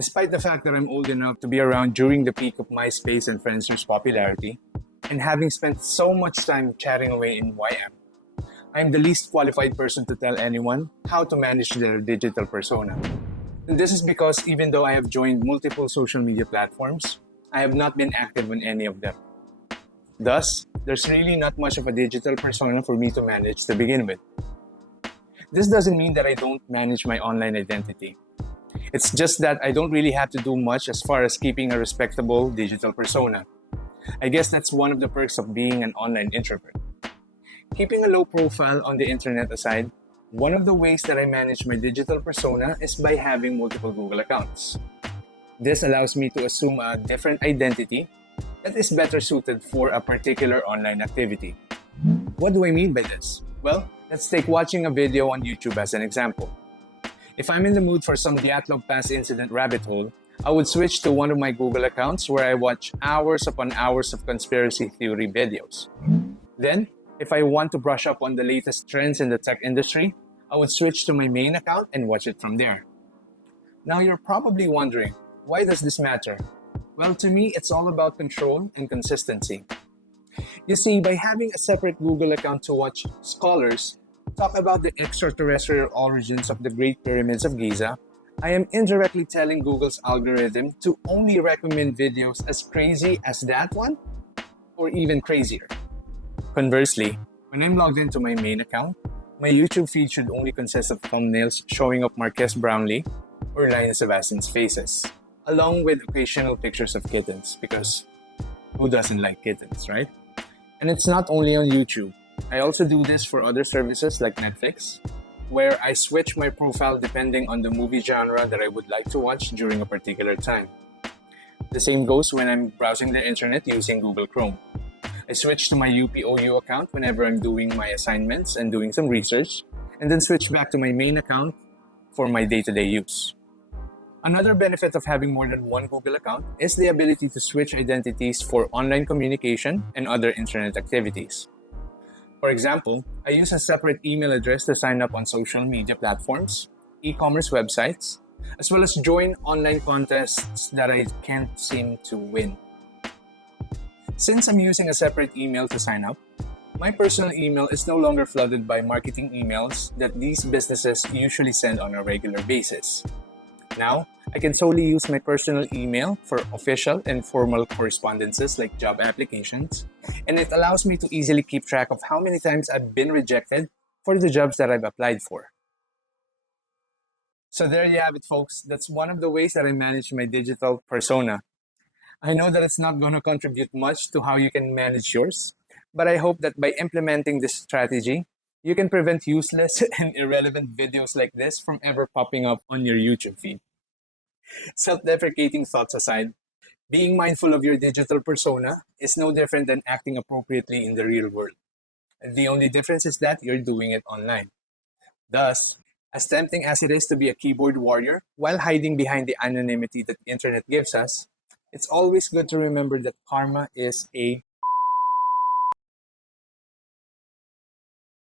Despite the fact that I'm old enough to be around during the peak of MySpace and Friendster's popularity, and having spent so much time chatting away in YM, I'm the least qualified person to tell anyone how to manage their digital persona. And this is because even though I have joined multiple social media platforms, I have not been active on any of them. Thus, there's really not much of a digital persona for me to manage to begin with. This doesn't mean that I don't manage my online identity. It's just that I don't really have to do much as far as keeping a respectable digital persona. I guess that's one of the perks of being an online introvert. Keeping a low profile on the internet aside, one of the ways that I manage my digital persona is by having multiple Google accounts. This allows me to assume a different identity that is better suited for a particular online activity. What do I mean by this? Well, let's take watching a video on YouTube as an example. If I'm in the mood for some Diatlov Pass incident rabbit hole, I would switch to one of my Google accounts where I watch hours upon hours of conspiracy theory videos. Then, if I want to brush up on the latest trends in the tech industry, I would switch to my main account and watch it from there. Now you're probably wondering, why does this matter? Well, to me, it's all about control and consistency. You see, by having a separate Google account to watch scholars talk about the extraterrestrial origins of the Great Pyramids of Giza, I am indirectly telling Google's algorithm to only recommend videos as crazy as that one, or even crazier. Conversely, when I'm logged into my main account, my YouTube feed should only consist of thumbnails showing up Marques Brownlee or Linus Sebastian's faces, along with occasional pictures of kittens, because who doesn't like kittens, right? And it's not only on YouTube. I also do this for other services like Netflix, where I switch my profile depending on the movie genre that I would like to watch during a particular time. The same goes when I'm browsing the internet using Google Chrome. I switch to my UPOU account whenever I'm doing my assignments and doing some research, and then switch back to my main account for my day-to-day use. Another benefit of having more than one Google account is the ability to switch identities for online communication and other internet activities. For example, I use a separate email address to sign up on social media platforms, e-commerce websites, as well as join online contests that I can't seem to win. Since I'm using a separate email to sign up, my personal email is no longer flooded by marketing emails that these businesses usually send on a regular basis. Now, I can solely use my personal email for official and formal correspondences like job applications, and it allows me to easily keep track of how many times I've been rejected for the jobs that I've applied for. So there you have it, folks. That's one of the ways that I manage my digital persona. I know that it's not going to contribute much to how you can manage yours, but I hope that by implementing this strategy, you can prevent useless and irrelevant videos like this from ever popping up on your YouTube feed. Self-deprecating thoughts aside, being mindful of your digital persona is no different than acting appropriately in the real world. The only difference is that you're doing it online. Thus, as tempting as it is to be a keyboard warrior while hiding behind the anonymity that the internet gives us, it's always good to remember that karma is a